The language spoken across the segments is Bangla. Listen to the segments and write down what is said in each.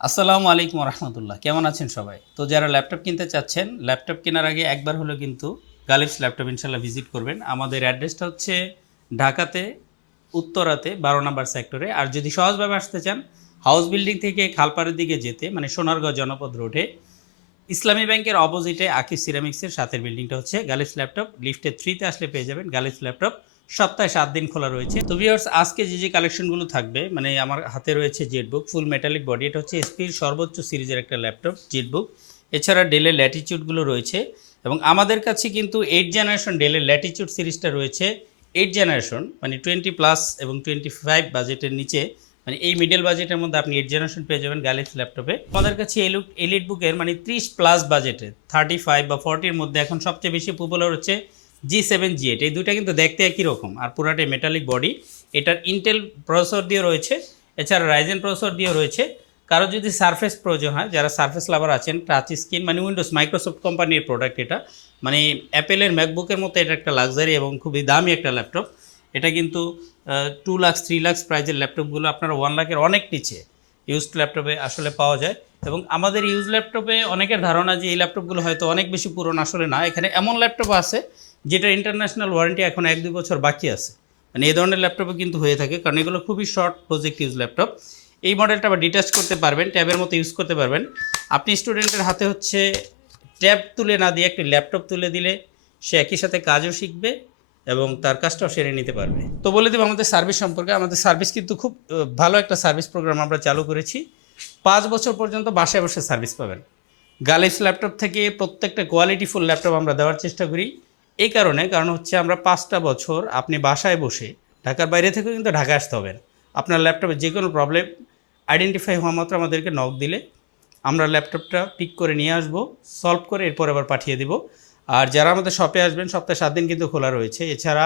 আসসালামু আলাইকুম রহমতুল্লাহ, কেমন আছেন সবাই? তো যারা ল্যাপটপ কিনতে চাচ্ছেন, ল্যাপটপ কেনার আগে একবার হলেও কিন্তু গালিফস ল্যাপটপ ইনশাল্লাহ ভিজিট করবেন। আমাদের অ্যাড্রেসটা হচ্ছে ঢাকাতে উত্তরাতে 12 নম্বর সেক্টরে। আর যদি সহজভাবে আসতে চান, হাউস বিল্ডিং থেকে খালপাড়ের দিকে যেতে মানে সোনারগাঁও জনপদ রোডে ইসলামী ব্যাংকের অপোজিটে আকিস সিরামিক্সের সাথের বিল্ডিংটা হচ্ছে গালিফস ল্যাপটপ। লিফটে 3-তে আসলে পেয়ে যাবেন গালিফস ল্যাপটপ। সপ্তাহে 7 দিন খোলা রয়েছে। তো ভিউয়ার্স, আজকে যে কালেকশনগুলো থাকবে, মানে আমার হাতে রয়েছে জেটবুক ফুল মেটালিক বডি। এটা হচ্ছে এসপির সর্বোচ্চ সিরিজের একটা ল্যাপটপ জেটবুক। এছাড়া ডেলের ল্যাটিচিউডগুলো রয়েছে এবং আমাদের কাছে কিন্তু 8 জেনারেশন ডেলের ল্যাটিচিউড সিরিজটা রয়েছে। 8 জেনারেশন মানে 20+ এবং 25 বাজেটের নিচে, মানে এই মিডল বাজেটের মধ্যে আপনি 8 জেনারেশন পেয়ে যাবেন গ্যালাক্সি ল্যাপটপে। আমাদের কাছে এলিট বুকের মানে 30+ বাজেটে 35 বা 40-র মধ্যে এখন সবচেয়ে বেশি পপুলার হচ্ছে G7 G8। এই দুইটা কিন্তু দেখতে একই রকম আর পুরাটাই মেটালিক বডি। এটার ইন্টেল প্রসেসর দিয়ে রয়েছে, এছাড়া রাইজেন প্রসেসর দিয়ে রয়েছে। কারো যদি সারফেস প্রয়োজন হয়, যারা সারফেস লাভার আছেন, টাচ স্ক্রিন মানে উইন্ডোজ মাইক্রোসফট কোম্পানির প্রোডাক্ট এটা, মানে অ্যাপেলের ম্যাকবুকের মতো এটা একটা লাক্সারি এবং খুবই দামি একটা ল্যাপটপ। এটা কিন্তু 2 লাখ 3 লাখ প্রাইজের ল্যাপটপগুলো আপনারা 1 লাখের অনেক নিচে ইউজড ল্যাপটপে আসলে পাওয়া যায়। এবং আমাদের ইউজ ল্যাপটপে অনেকের ধারণা যে এই ল্যাপটপগুলো হয়তো অনেক বেশি পুরনো, আসলে না। এখানে এমন ল্যাপটপ আছে যেটা ইন্টারন্যাশনাল ওয়ারেন্টি এখন 1-2 বছর বাকি আছে। মানে এই ধরনের ল্যাপটপও কিন্তু হয়ে থাকে, কারণ এগুলো খুবই শর্ট প্রজেক্ট ইউজ ল্যাপটপ। এই মডেলটা আবার ডিটাচ করতে পারবেন, ট্যাবের মতো ইউজ করতে পারবেন। আপনি স্টুডেন্টের হাতে হচ্ছে ট্যাব তুলে না দিয়ে একটি ল্যাপটপ তুলে দিলে সে একই সাথে কাজও শিখবে এবং তার কাজটাও সেরে নিতে পারবে। তো বলে দেবো আমাদের সার্ভিস সম্পর্কে। আমাদের সার্ভিস কিন্তু খুব ভালো একটা সার্ভিস প্রোগ্রাম আমরা চালু করেছি। 5 বছর পর্যন্ত বাসায় বসে সার্ভিস পাবেন। গালিফ ল্যাপটপ থেকে প্রত্যেকটা কোয়ালিটিফুল ল্যাপটপ আমরা দেওয়ার চেষ্টা করি। এই কারণ হচ্ছে আমরা 5টা বছর আপনি বাসায় বসে, ঢাকার বাইরে থেকেও কিন্তু ঢাকা আসতে হবে না, আপনার ল্যাপটপে যে কোনো প্রবলেম আইডেন্টিফাই হওয়া মাত্র আমাদেরকে নক দিলে আমরা ল্যাপটপটা পিক করে নিয়ে আসব, সলভ করে এরপর আবার পাঠিয়ে দেব। আর যারা আমাদের শপে আসবেন, সপ্তাহে 7 দিন কিন্তু খোলা রয়েছে। এছাড়া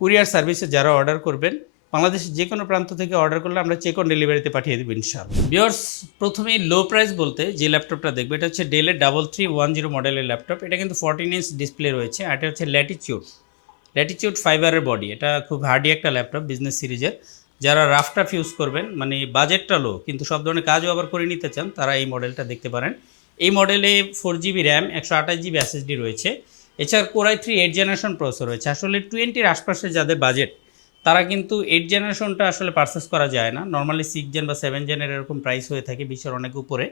কুরিয়ার সার্ভিসে যারা অর্ডার করবেন, বাংলাদেশের যে কোনো প্রান্ত থেকে অর্ডার করলে আমরা চেক অন ডেলিভারিতে পাঠিয়ে দেবো ইনশাআল্লাহ। ভিউয়ার্স, প্রথমেই লো প্রাইস বলতে যে ল্যাপটপটা দেখবে, এটা হচ্ছে ডেলের 3310 মডেলের ল্যাপটপ। এটা কিন্তু 14 ইঞ্চ ডিসপ্লে রয়েছে। আর এটা হচ্ছে ল্যাটিচিউড ফাইবারের বডি। এটা খুব হার্ডি একটা ল্যাপটপ, বিজনেস সিরিজের। যারা রাফটাফ ইউজ করবেন, মানে বাজেটটা লো কিন্তু সব ধরনের কাজও আবার করে নিতে চান, তারা এই মডেলটা দেখতে পারেন। এই মডেলে 4GB র্যাম, 128GB SSD রয়েছে। এছাড়া কোরাই 3 8 জেনারেশন প্রসেসর রয়েছে। আসলে 20-র আশপাশে যাদের বাজেট, তারা কিন্তু 8 জেনারেশনটা আসলে পারচেস করা যায় না। নর্মালি 6 জেন বা 7 জেনের এরকম প্রাইস হয়ে থাকে, 20-এর অনেক উপরে।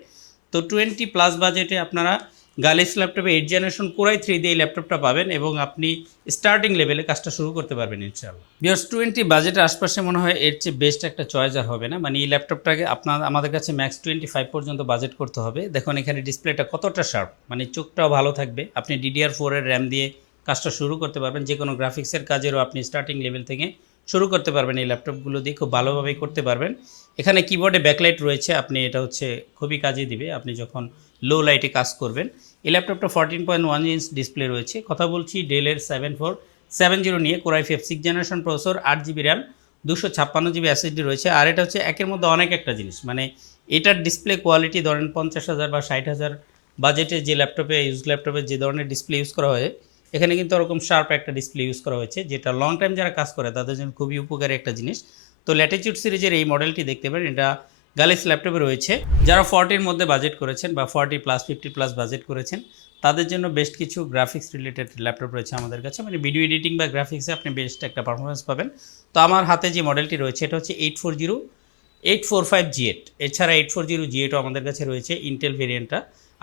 তো 20+ বাজেটে আপনারা গালিফ ল্যাপটপে 8 জেনারেশন কোরাই 3 দিয়ে এই ল্যাপটপটা পাবেন এবং আপনি স্টার্টিং লেভেলে কাজটা শুরু করতে পারবেন ইনশাআল্লাহ। বিকজ 20 বাজেটের আশপাশে মনে হয় এর চেয়ে বেস্ট একটা চয়েস আর হবে না। মানে এই ল্যাপটপটাকে আমাদের কাছে ম্যাক্স 25 পর্যন্ত বাজেট করতে হবে। দেখুন এখানে ডিসপ্লেটা কতটা শার্প, মানে চোখটাও ভালো থাকবে। আপনি DDR4 এর র্যাম দিয়ে কাজটা শুরু করতে পারবেন। যে কোনো গ্রাফিক্সের কাজেরও আপনি স্টার্টিং লেভেল থেকে শুরু করতে পারবেন। এই ল্যাপটপগুলো দিয়ে খুব ভালোভাবেই করতে পারবেন। এখানে কিবোর্ডে ব্যাকলাইট রয়েছে, আপনি এটা হচ্ছে খুবই কাজে দিবে আপনি যখন লো লাইটে কাজ করবেন। এই ল্যাপটপটা 14.1 ইঞ্চ ডিসপ্লে রয়েছে। কথা বলছি ডেলের 7470 নিয়ে, core i 5 6 generation processor, 8GB RAM, 256GB SSD রয়েছে। আর এটা হচ্ছে একের মধ্যে অনেক একটা জিনিস, মানে এটার ডিসপ্লে কোয়ালিটি ধরেন 50,000 বা 60,000 বাজেটে যে ল্যাপটপে ইউজ ল্যাপটপে যে ধরনের ডিসপ্লে ইউজ করা হয়, এখানে কিন্তু ওরকম শার্প একটা ডিসপ্লে ইউজ করা হয়েছে, যেটা লং টাইম যারা কাজ করে তাদের জন্য খুবই উপকারী একটা জিনিস। তো ল্যাটিচিউড সিরিজের এই মডেলটি দেখতে পারেন, এটা গ্যালাক্সি ল্যাপটপে রয়েছে। যারা 40-র মধ্যে বাজেট করেছেন বা 40+, 50+ বাজেট করেছেন, তাদের জন্য বেস্ট কিছু গ্রাফিক্স রিলেটেড ল্যাপটপ রয়েছে আমাদের কাছে। মানে ভিডিও এডিটিং বা গ্রাফিক্সে আপনি বেস্ট একটা পারফরমেন্স পাবেন। তো আমার হাতে যে মডেলটি রয়েছে এটা হচ্ছে 840 G8। এছাড়া 840 G8ও আমাদের কাছে রয়েছে, ইন্টেল ভেরিয়েন্টটা,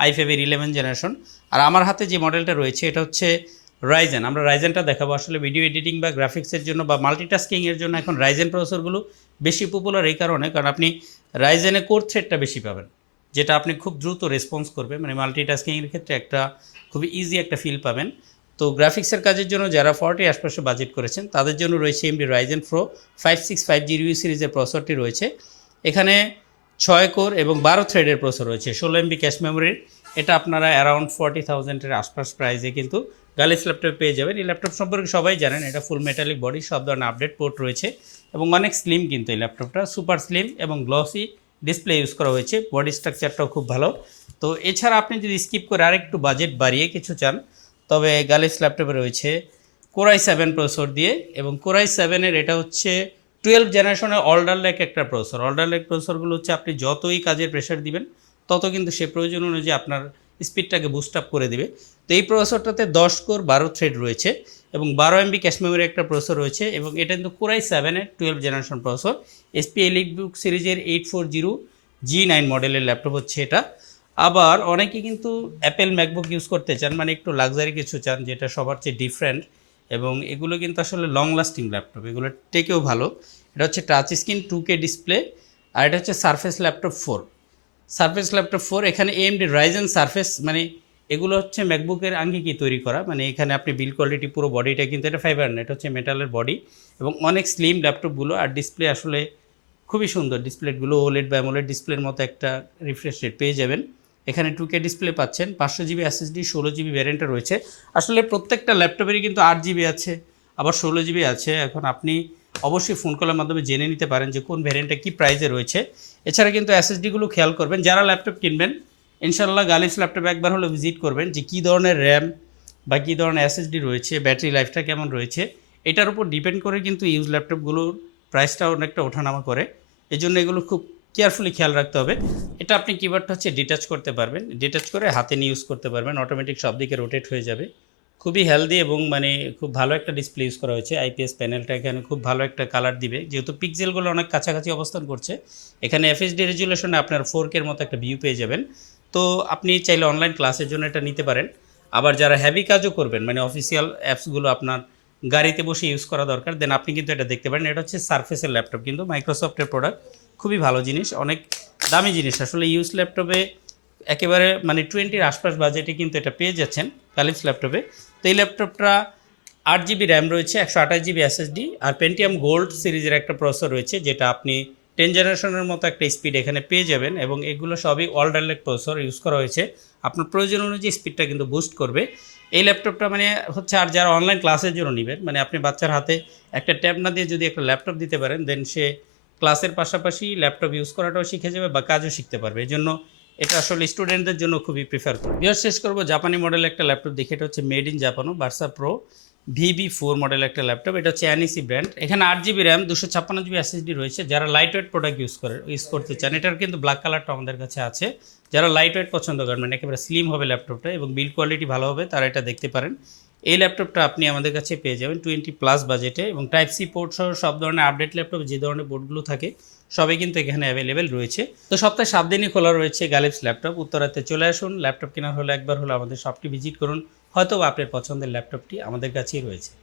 i5 এর 11 জেনারেশন। আর আমার হাতে যে মডেলটা রয়েছে এটা হচ্ছে রাইজেন। আমরা রাইজেনটা দেখাবো। আসলে ভিডিও এডিটিং বা গ্রাফিক্সের জন্য বা মাল্টিটাস্কিংয়ের জন্য এখন রাইজেন প্রসেসরগুলো বেশি পপুলার এই কারণে, কারণ আপনি রাইজেনে কোর থ্রেডটা বেশি পাবেন, যেটা আপনি খুব দ্রুত রেসপন্স করবে। মানে মাল্টিটাস্কিংয়ের ক্ষেত্রে একটা খুবই ইজি একটা ফিল পাবেন। তো গ্রাফিক্সের কাজের জন্য যারা 40 আশপাশে বাজেট করেছেন তাদের জন্য রয়েছে AMD রাইজেন প্রো 565 সিরিজের প্রসেসরটি রয়েছে। এখানে 6 কোর এবং 12 থ্রেডের প্রসেসর রয়েছে, 16 MB ক্যাশ মেমোরির। এটা আপনারা অ্যারাউন্ড 40,000-এর আশপাশ প্রাইসে কিন্তু গ্যালাক্সি ল্যাপটপ পেয়ে যাবেন। এই ল্যাপটপ সম্পর্কে সবাই জানেন, এটা ফুল মেটালিক বডি, সব ধরনের আপডেট পোর্ট রয়েছে এবং অনেক স্লিম কিন্তু এই ল্যাপটপটা, সুপার স্লিম এবং গ্লসি ডিসপ্লে ইউজ করা হয়েছে। বডি স্ট্রাকচারটাও খুব ভালো। তো এছাড়া আপনি যদি স্কিপ করে আরেকটু বাজেট বাড়িয়ে কিছু চান, তবে গ্যালাক্সি ল্যাপটপে রয়েছে কোরাই 7 প্রসেসর দিয়ে, এবং কোরাই 7-এর এটা হচ্ছে 12 জেনারেশনের অল্ডার লেক একটা প্রসেসর। অল্ডার লেক প্রসেসরগুলো হচ্ছে আপনি যতই কাজের প্রেশার দিবেন তত কিন্তু সে প্রয়োজন অনুযায়ী আপনার স্পিডটাকে বুস্ট আপ করে দিবে। তো এই প্রসেসরটাতে 10 কোর 12 থ্রেড রয়েছে এবং 12 এমবি ক্যাশ মেমোরি একটা প্রসেসর রয়েছে এবং এটা কিন্তু কোরাই 7 এর 12 জেনারেশন প্রসেসর। এসপি এলিটবুক সিরিজের 840G9 মডেলের ল্যাপটপ হচ্ছে এটা। আবার অনেকে কিন্তু অ্যাপেল ম্যাকবুক ইউজ করতে চান, মানে একটু লাক্সারি কিছু চান যেটা সবার চেয়ে ডিফারেন্ট, এবং এগুলো কিন্তু আসলে লং লাস্টিং ল্যাপটপ, এগুলো টেকেও ভালো। এটা হচ্ছে টাচ স্ক্রিন 2K ডিসপ্লে, আর এটা হচ্ছে সারফেস ল্যাপটপ 4। সারফেস ল্যাপটপ 4 এখানে এএমডি রাইজেন সারফেস, মানে এগুলো হচ্ছে ম্যাকবুকের আঙ্গিকে তৈরি করা, মানে এখানে আপনি বিল্ড কোয়ালিটি পুরো বডিটা কিন্তু এটা ফাইবার না, এটা হচ্ছে মেটালের বডি এবং অনেক স্লিম ল্যাপটপগুলো। আর ডিসপ্লে আসলে খুবই সুন্দর, ডিসপ্লেগুলো ওলেড বা অ্যামোলেড ডিসপ্লের মতো একটা রিফ্রেশ রেট পেয়ে যাবেন। এখানে 2K ডিসপ্লে পাচ্ছেন, 500GB SSD, 16GB ভ্যারিয়েন্টে রয়েছে। আসলে প্রত্যেকটা ল্যাপটপেরই কিন্তু 8GB আছে, আবার 16GB আছে। এখন আপনি অবশ্যই ফোন কলের মাধ্যমে জেনে নিতে পারেন যে কোন ভ্যারিয়েন্টটা কী প্রাইসে রয়েছে। এছাড়া কিন্তু SSDগুলো খেয়াল করবেন, যারা ল্যাপটপ কিনবেন ইনশাল্লাহ গালিফ ল্যাপটপ একবার হলো ভিজিট করবেন, যে কী ধরনের র্যাম বা কী ধরনের SSD রয়েছে, ব্যাটারি লাইফটা কেমন রয়েছে, এটার উপর ডিপেন্ড করে কিন্তু ইউজ ল্যাপটপগুলোর প্রাইসটা অনেকটা ওঠানামা করে। এই জন্য এগুলো খুব কেয়ারফুলি খেয়াল রাখতে হবে। এটা আপনি কিবোর্ডটা হচ্ছে ডিটাচ করতে পারবেন, ডিটাচ করে হাতে নিয়ে ইউজ করতে পারবেন, অটোমেটিক সব দিকে রোটেট হয়ে যাবে। খুবই হেলদি এবং মানে খুব ভালো একটা ডিসপ্লে ইউজ করা হয়েছে। আইপিএস প্যানেলটা এখানে খুব ভালো একটা কালার দিবে, যেহেতু পিক্সেলগুলো অনেক কাছাকাছি অবস্থান করছে। এখানে এফএইচডি রেজুলেশনে আপনার 4K এর মতো একটা ভিউ পেয়ে যাবেন। তো আপনি চাইলে অনলাইন ক্লাসের জন্য এটা নিতে পারেন। আবার যারা হেভি কাজও করবেন, মানে অফিসিয়াল অ্যাপসগুলো আপনার গাড়িতে বসে ইউজ করা দরকার, দেন আপনি কিন্তু এটা দেখতে পারেন। এটা হচ্ছে সারফেসের ল্যাপটপ, কিন্তু মাইক্রোসফটের প্রোডাক্ট, খুবই ভালো জিনিস, অনেক দামি জিনিস আসলে। ইউজ ল্যাপটপে একেবারে মানে 20-র আশপাশ বাজেটে কিন্তু এটা পেয়ে যাচ্ছেন কালিপস ল্যাপটপে। তো এই ল্যাপটপটা 8GB র্যাম রয়েছে, 128GB SSD, আর পেন্টিয়াম গোল্ড সিরিজের একটা প্রসেসর রয়েছে, যেটা আপনি 10 জেনারেশনের মতো একটা স্পিড এখানে পেয়ে যাবেন। এবং এগুলো সবই অল্ডার প্রসেসর ইউজ করা হয়েছে, আপনার প্রয়োজন অনুযায়ী স্পিডটা কিন্তু বুস্ট করবে। এই ল্যাপটপটা মানে হচ্ছে, আর যারা অনলাইন ক্লাসের জন্য নেবেন, মানে আপনি বাচ্চার হাতে একটা ট্যাব না দিয়ে যদি একটা ল্যাপটপ দিতে পারেন, দেন সে ক্লাসের পাশাপাশি ল্যাপটপ ইউজ করাটাও শিখে যাবে বা কাজও শিখতে পারবে। এই জন্য এটা আসলে স্টুডেন্টদের জন্য খুবই প্রিফার করব। বিয়ার শেষ করবো জাপানি মডেল একটা ল্যাপটপ দেখে, এটা হচ্ছে মেড ইন জাপানো ভার্সা প্রো VB4 মডেল একটা ল্যাপটপ। এটা হচ্ছে অ্যানিসি ব্র্যান্ড। এখানে 8GB র্যাম, 256GB SSD রয়েছে। যারা লাইট ওয়েট প্রোডাক্ট ইউজ করতে চান, এটার কিন্তু ব্ল্যাক কালারটা আমাদের কাছে আছে। যারা লাইট ওয়েট পছন্দ করেন, মানে একেবারে স্লিম হবে ল্যাপটপটা এবং বিল্ড কোয়ালিটি ভালো হবে, তারা এটা দেখতে পারেন। এই ল্যাপটপটা আপনি আমাদের কাছে পেয়ে যাবেন 20+ বাজেটে, এবং টাইপ সি পোর্ট সহ সব ধরনের আপডেট ল্যাপটপে যে ধরনের পোর্টগুলো থাকে সবই কিন্তু এখানে অ্যাভেলেবেল রয়েছে। তো সপ্তাহে 7 দিনই খোলা রয়েছে গালিপস ল্যাপটপ। উত্তরাতে চলে আসুন, ল্যাপটপ কেনার হলে একবার হলো আমাদের শপটি ভিজিট করুন, হয়তো আপনার পছন্দের ল্যাপটপটি আমাদের কাছেই রয়েছে।